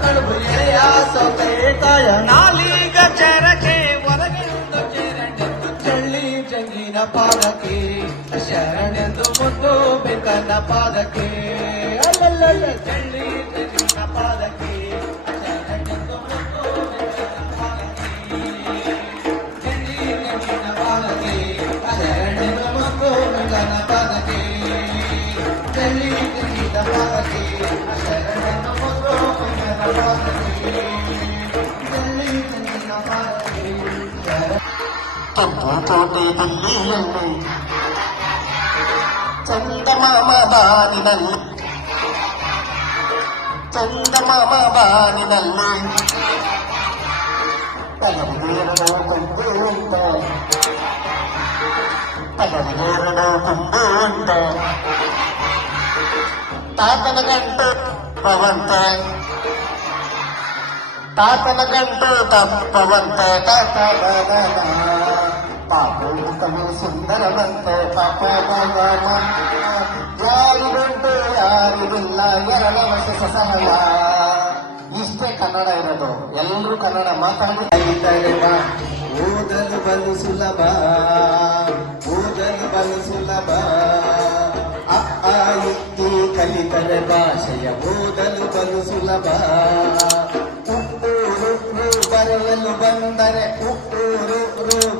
ಕಡುಬು ಎಳೆಯ ಸೌತೆಕಾಯ ನಾಲೀಗ ಚರಕೆ ಒಳಗೆಂದು ಚರಣೆಂದು ಚಳ್ಳಿ ಜಂಗಿನ ಪಾದಕ್ಕೆ ಶರಣೆಂದು ಮುದ್ದು ಬೇಕನ್ನ ಪಾದಕ್ಕೆ ಅಲ್ಲಲ್ಲ ಚಳ್ಳಿ ಜಂಗಿನ ಪಾದಕ್ಕೆ ಶರಣೆಂದು ಮುದ್ದು ಬೇಕನ್ನ ಪಾದಕ್ಕೆ ಚಳ್ಳಿ ಜಂಗಿನ ಪಾದಕ್ಕೆ ಶರಣೆಂದು ಮುದ್ದು ಬೇಕನ್ನ ಪಾದಕ್ಕೆ ಚಳ್ಳಿ ಜಂಗಿನ ಪಾದಕ್ಕೆ ಶರಣೆಂದು ಮುದ್ದು ಬೇಕನ್ನ ಪಾದಕ್ಕೆ ಚಳ್ಳಿ ಜಂಗಿನ ಪಾದಕ್ಕೆ ತೋಟದಲ್ಲಿ ಚಂದಮಾಮ ಬಾನಿನಲ್ಲಿ ಚಂದಮಾಮ ಬಾನಿನಲ್ಲಿ ಪದವಿಗೇರಲು ಕೊಂಡು ಉಂಟ ಪದವಿಗೇರಲು ಕೊಂಡು ಉಂಟ ತಾತನ ಗಂಟು ಪವಂತ ತಾತನ ಗಂಟು ತಪ್ಪವಂತ ತಾತ ಪಾಪವು ಸುಂದರವಂತೆ ಪಾಪ ಯಾರಿಗುಂಟು ಯಾರಿಗಿಲ್ಲ ಎರಳ ವರ್ಷ ಸಹಯ. ಇಷ್ಟೇ ಕನ್ನಡ ಇರೋದು, ಎಲ್ಲರೂ ಕನ್ನಡ ಮಾತಾಡಿ ಓದಲು ಬಲು ಸುಲಭ ಓದಲು ಬಲು ಸುಲಭ ಅಪ್ಪ ಇತ್ತಿ ಕಲಿತರೆ ಭಾಷೆಯ ಓದಲು ಬಲು ಸುಲಭ ಉಪ್ಪೂರು ಬರೆಯಲು ಬಂದರೆ ಉಪ್ಪೂರು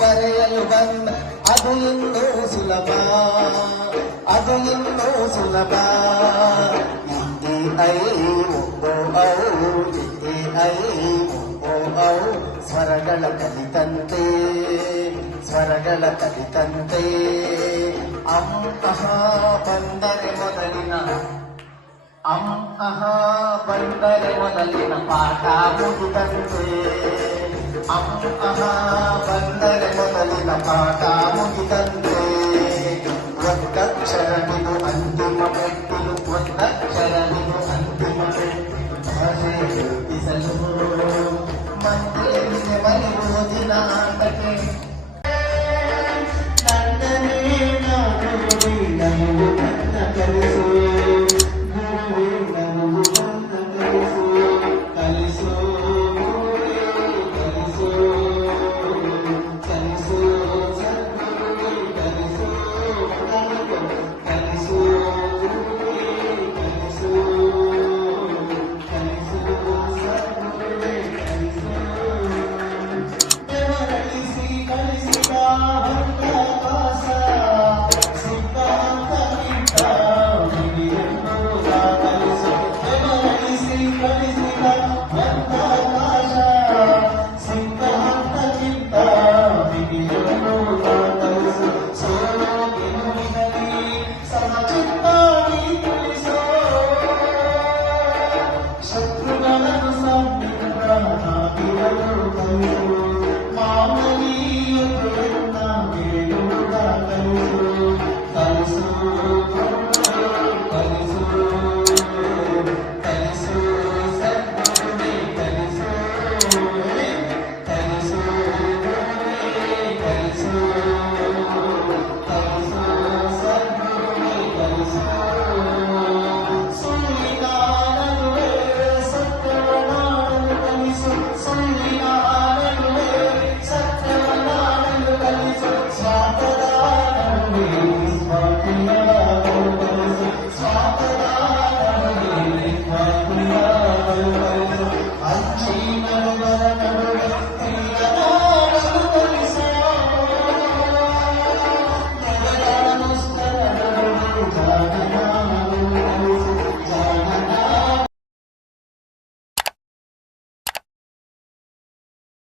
ಬರೆಯಲು ಬಂದ ಅದು ಇನ್ನೂ ಸುಲಭ ಅದು ಇನ್ನೂ ಸುಲಭ ಇದ್ದಿ ಐ ಒಬ್ಬೋ ಔ ಇದ್ದಿ ಐ ಒಬ್ಬೋ ಔ ಸ್ವರಗಳ ಕಲಿತಂತೆ ಸ್ವರಗಳ ಕಲಿತಂತೆ ಅಂತಹ ಬಂದರೆ ಮೊದಲಿನ ಬಂದರೆ ಮೊದಲಿನ ಪಾಠ ಮುಗಿದಂತೆ ಬಂದರೆ ಮೊದಲಿನ ಪಾಠ ಮುಗಿದಂತೆ ಒತ್ತಕ್ಷರವಿದು ಅಂತಿಮ ಮೆಟ್ಟಿಲು ಒತ್ತಕ್ಷರವಿದು ಅಂತಿಮ ಮೆಟ್ಟಿಲು ಭಾಷೆ ರೂಪಿಸಲು ಮಂತ್ರಿಗಳಿಗೆ ಮನೆಯುವುದಿನ ಆಟಕ್ಕೆ ನನ್ನನೇ ನಾನುಡಿ ನನಗೂ ನನ್ನ ಕಲಿಸು Bye.